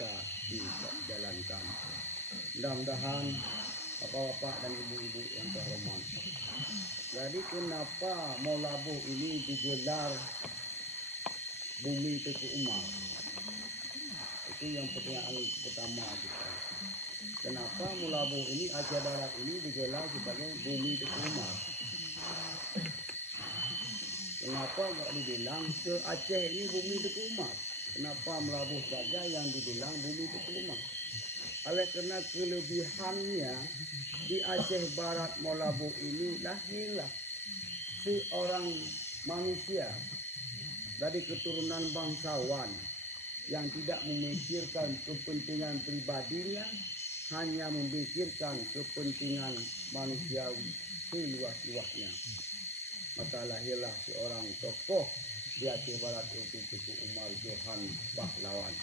bisa dijalankan. Mudah-mudahan bapak-bapak dan ibu-ibu yang terhormat. Jadi kenapa Maulabu ini digelar Bumi Teku Umar? Itu yang pertanyaan pertama kita. Kenapa Maulabu ini, Aceh Barat ini digelar sebagai Bumi Teku Umar? Kenapa nggak dibilang se-Aceh ini Bumi Teku Umar? Kenapa Maulabu saja yang dibilang Bumi Teku Umar? Oleh karena kelebihannya di Aceh Barat Maulabu ini lahirlah seorang manusia dari keturunan bangsawan yang tidak memikirkan kepentingan pribadinya, hanya memikirkan kepentingan manusiawi seluas-luasnya. Maka lahirlah seorang tokoh di Aceh Barat, yaitu Teku Umar Johan Pahlawan.